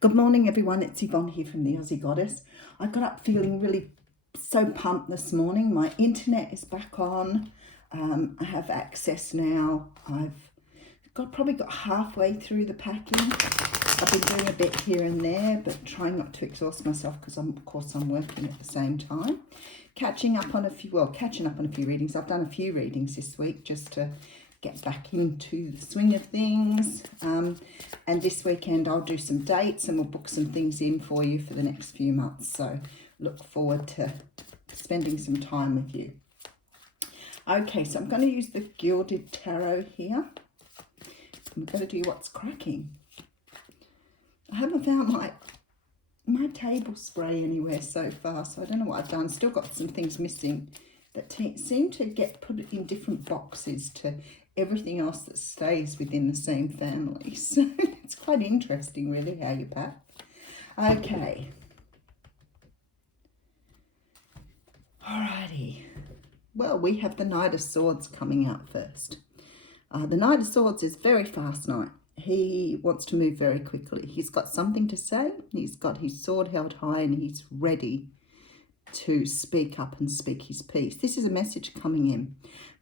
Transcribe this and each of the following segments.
Good morning, everyone. It's Yvonne here from the Aussie Goddess. I got up feeling really so pumped this morning. My internet is back on. I have access now. Probably got halfway through the packing. I've been doing a bit here and there, but trying not to exhaust myself because of course I'm working at the same time. Catching up on a few readings. I've done a few readings this week just to get back into the swing of things. And this weekend I'll do some dates and we'll book some things in for you for the next few months. So look forward to spending some time with you. Okay, so I'm going to use the Gilded Tarot here. I'm going to do what's cracking. I haven't found my table spray anywhere so far, so I don't know what I've done. Still got some things missing that seem to get put in different boxes to everything else that stays within the same family. So it's quite interesting, really, how you pack. Okay. Alrighty. Well, we have the Knight of Swords coming out first. The Knight of Swords is very fast knight. He wants to move very quickly. He's got something to say. He's got his sword held high and he's ready to speak up and speak his piece. This is a message coming in.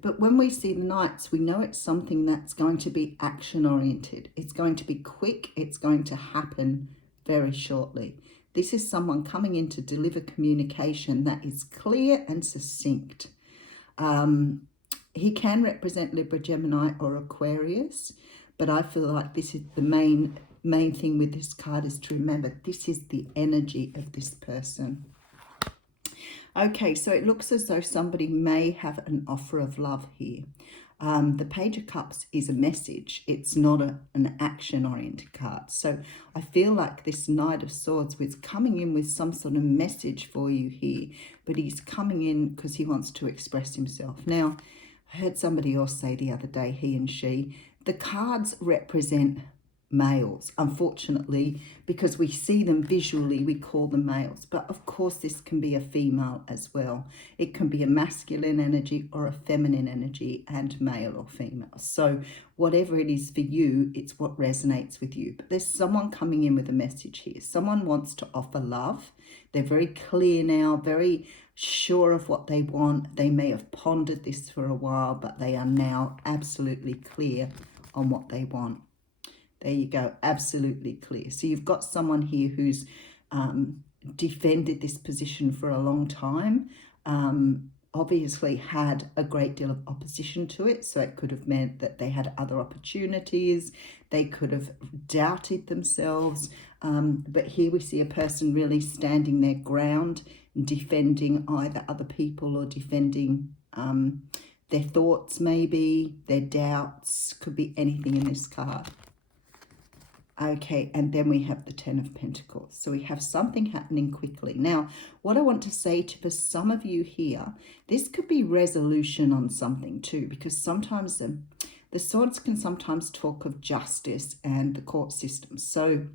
But when we see the knights, we know it's something that's going to be action oriented. It's going to be quick. It's going to happen very shortly. This is someone coming in to deliver communication that is clear and succinct. He can represent Libra, Gemini or Aquarius, but I feel like this is the main thing with this card is to remember this is the energy of this person. Okay, so it looks as though somebody may have an offer of love here. The Page of Cups is a message. It's not an action-oriented card. So I feel like this Knight of Swords was coming in with some sort of message for you here, but he's coming in because he wants to express himself. Now, I heard somebody else say the other day, he and she, the cards represent males, unfortunately, because we see them visually, we call them males. But of course, this can be a female as well. It can be a masculine energy or a feminine energy and male or female. So whatever it is for you, it's what resonates with you. But there's someone coming in with a message here. Someone wants to offer love. They're very clear now, very sure of what they want. They may have pondered this for a while, but they are now absolutely clear on what they want. There you go, absolutely clear. So you've got someone here who's defended this position for a long time, obviously had a great deal of opposition to it. So it could have meant that they had other opportunities. They could have doubted themselves. But here we see a person really standing their ground, defending either other people or defending their thoughts maybe, their doubts, could be anything in this card. Okay, and then we have the Ten of Pentacles. So we have something happening quickly. Now, what I want to say for some of you here, this could be resolution on something too, because sometimes the swords can sometimes talk of justice and the court system. So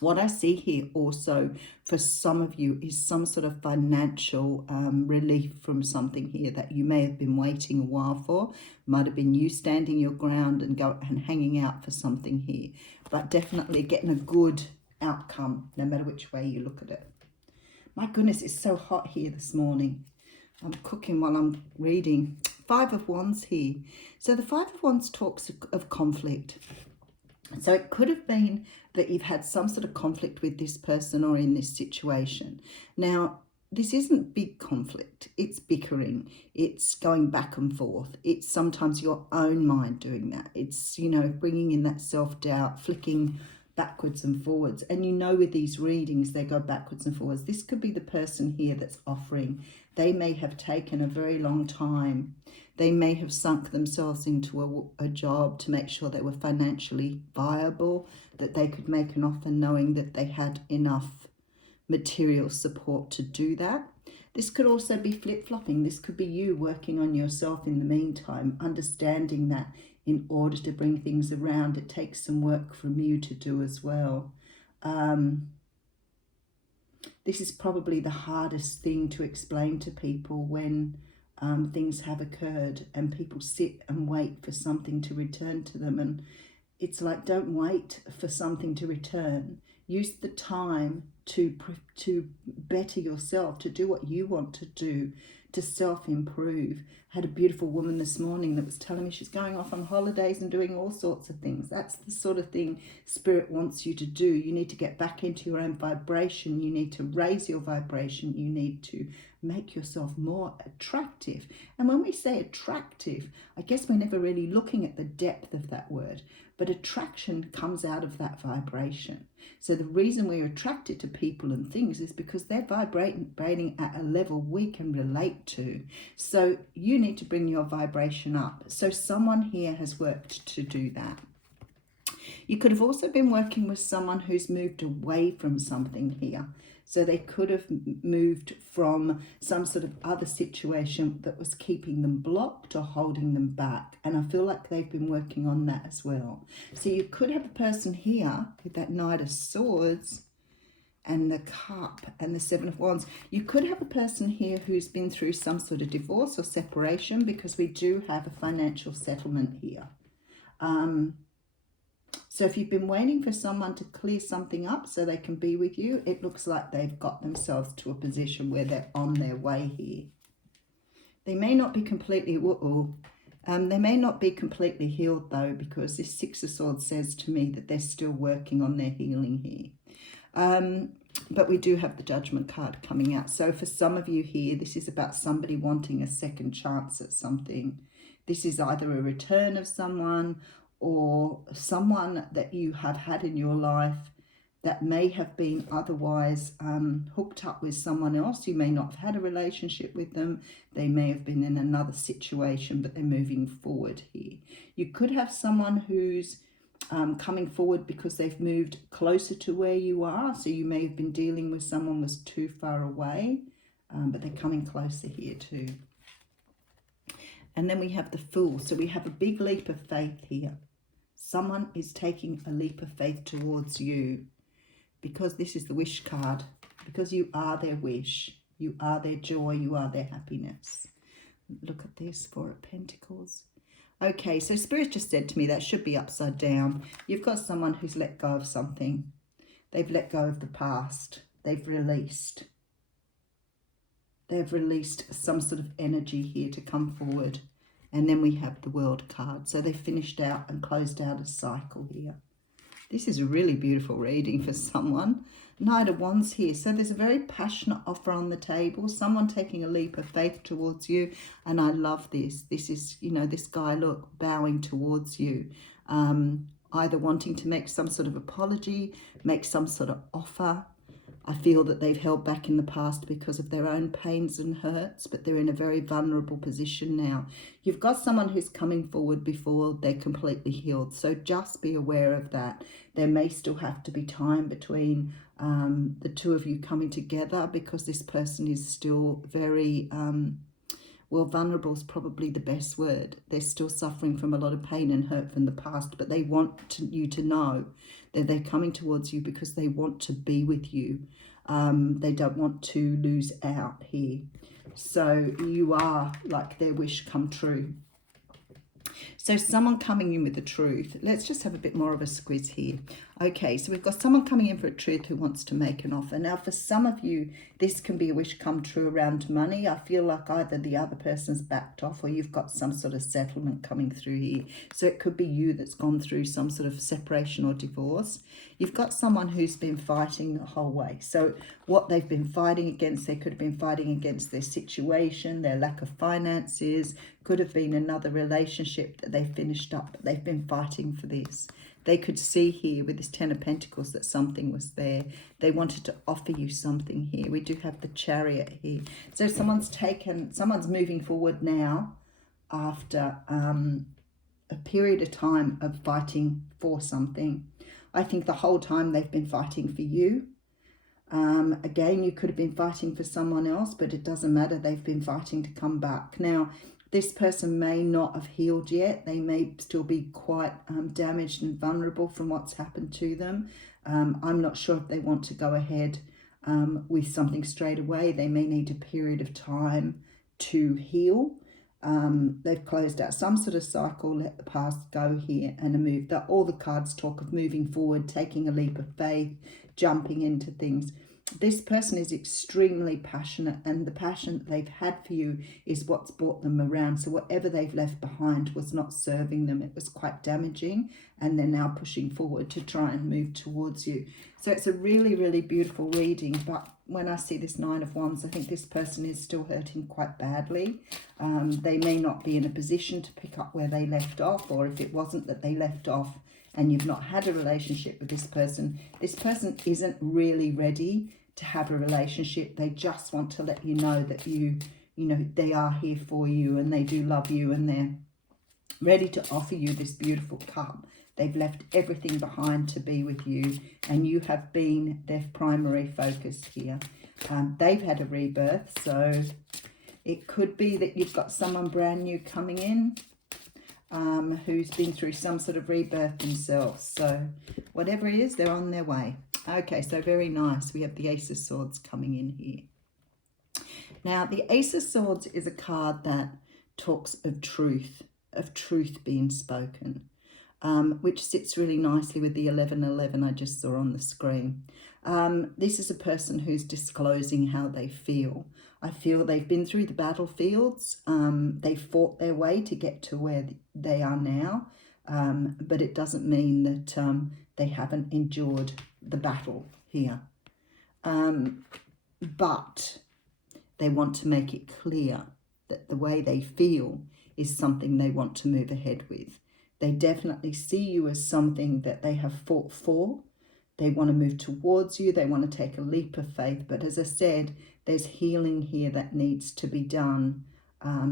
what I see here also for some of you is some sort of financial relief from something here that you may have been waiting a while for. Might have been you standing your ground and hanging out for something here. But definitely getting a good outcome no matter which way you look at it. My goodness, it's so hot here this morning. I'm cooking while I'm reading. Five of Wands here. So the Five of Wands talks of conflict. So it could have been that you've had some sort of conflict with this person or in this situation. Now, this isn't big conflict. It's bickering. It's going back and forth. It's sometimes your own mind doing that. It's, you know, bringing in that self-doubt, flicking backwards and forwards. And you know with these readings, they go backwards and forwards. This could be the person here that's offering. They may have taken a very long time. They may have sunk themselves into a job to make sure they were financially viable, that they could make an offer knowing that they had enough material support to do that. This could also be flip-flopping. This could be you working on yourself in the meantime, understanding that in order to bring things around, it takes some work from you to do as well. This is probably the hardest thing to explain to people when things have occurred and people sit and wait for something to return to them. And it's like, don't wait for something to return. Use the time to better yourself, to do what you want to do, to self-improve. Had a beautiful woman this morning that was telling me she's going off on holidays and doing all sorts of things. That's the sort of thing Spirit wants you to do. You need to get back into your own vibration. You need to raise your vibration. You need to make yourself more attractive. And when we say attractive, I guess we're never really looking at the depth of that word, but attraction comes out of that vibration. So the reason we're attracted to people and things is because they're vibrating at a level we can relate to. So you need to bring your vibration up. So someone here has worked to do that. You could have also been working with someone who's moved away from something here. So they could have moved from some sort of other situation that was keeping them blocked or holding them back. And I feel like they've been working on that as well. So you could have a person here with that Knight of Swords and the Cup and the Seven of Wands. You could have a person here who's been through some sort of divorce or separation, because we do have a financial settlement here. So if you've been waiting for someone to clear something up so they can be with you, it looks like they've got themselves to a position where they're on their way here. They may not be completely, they may not be completely healed though, because this Six of Swords says to me that they're still working on their healing here. But we do have the Judgment card coming out. So for some of you here, this is about somebody wanting a second chance at something. This is either a return of someone or someone that you have had in your life that may have been otherwise hooked up with someone else. You may not have had a relationship with them. They may have been in another situation, but they're moving forward here. You could have someone who's coming forward because they've moved closer to where you are. So you may have been dealing with someone who was too far away, but they're coming closer here too. And then we have the Fool. So we have a big leap of faith here. Someone is taking a leap of faith towards you, because this is the Wish card, because you are their wish, you are their joy, you are their happiness. Look at this, Four of Pentacles. Okay, so Spirit just said to me that should be upside down. You've got someone who's let go of something. They've let go of the past. They've released. They've released some sort of energy here to come forward. And then we have the World card. So they finished out and closed out a cycle here. This is a really beautiful reading for someone. Knight of Wands here. So there's a very passionate offer on the table. Someone taking a leap of faith towards you. And I love this. This is, you know, this guy, look, bowing towards you. Either wanting to make some sort of apology, make some sort of offer. I feel that they've held back in the past because of their own pains and hurts, but they're in a very vulnerable position now. You've got someone who's coming forward before they're completely healed, so just be aware of that. There may still have to be time between the two of you coming together, because this person is still very, well, vulnerable is probably the best word. They're still suffering from a lot of pain and hurt from the past, but they want you to know that they're coming towards you because they want to be with you. They don't want to lose out here. So you are like their wish come true. So someone coming in with the truth. Let's just have a bit more of a squiz here. Okay, so we've got someone coming in for a truth who wants to make an offer. Now, for some of you, this can be a wish come true around money. I feel like either the other person's backed off or you've got some sort of settlement coming through here. So it could be you that's gone through some sort of separation or divorce. You've got someone who's been fighting the whole way. So what they've been fighting against, they could have been fighting against their situation, their lack of finances, could have been another relationship that they finished up, but they've been fighting for this. They could see here with this Ten of Pentacles that something was there. They wanted to offer you something here. We do have the Chariot here. So someone's moving forward now after a period of time of fighting for something. I think the whole time they've been fighting for you. Again, you could have been fighting for someone else, but it doesn't matter. They've been fighting to come back. Now, this person may not have healed yet. They may still be quite damaged and vulnerable from what's happened to them. I'm not sure if they want to go ahead with something straight away. They may need a period of time to heal. They've closed out some sort of cycle, let the past go here, and all the cards talk of moving forward, taking a leap of faith, jumping into things. This person is extremely passionate, and the passion that they've had for you is what's brought them around. So whatever they've left behind was not serving them. It was quite damaging, and they're now pushing forward to try and move towards you. So it's a really, really beautiful reading. But when I see this Nine of Wands, I think this person is still hurting quite badly. They may not be in a position to pick up where they left off, or if it wasn't that they left off and you've not had a relationship with this person isn't really ready to have a relationship. They just want to let you know that you know, they are here for you, and they do love you, and they're ready to offer you this beautiful cup. They've left everything behind to be with you, and you have been their primary focus here. They've had a rebirth, so it could be that you've got someone brand new coming in who's been through some sort of rebirth themselves. So whatever it is, they're on their way. Okay, so very nice. We have the Ace of Swords coming in here. Now, the Ace of Swords is a card that talks of truth being spoken, which sits really nicely with the 1111 I just saw on the screen. This is a person who's disclosing how they feel. I feel they've been through the battlefields. They fought their way to get to where they are now, but it doesn't mean that they haven't endured the battle here. But they want to make it clear that the way they feel is something they want to move ahead with. They definitely see you as something that they have fought for. They want to move towards you. They want to take a leap of faith. But as I said, there's healing here that needs to be done.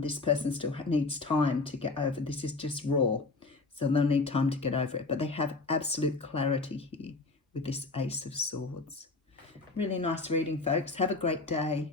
This person still needs time to get over. This is just raw. So they'll need time to get over it. But they have absolute clarity here with this Ace of Swords. Really nice reading, folks. Have a great day.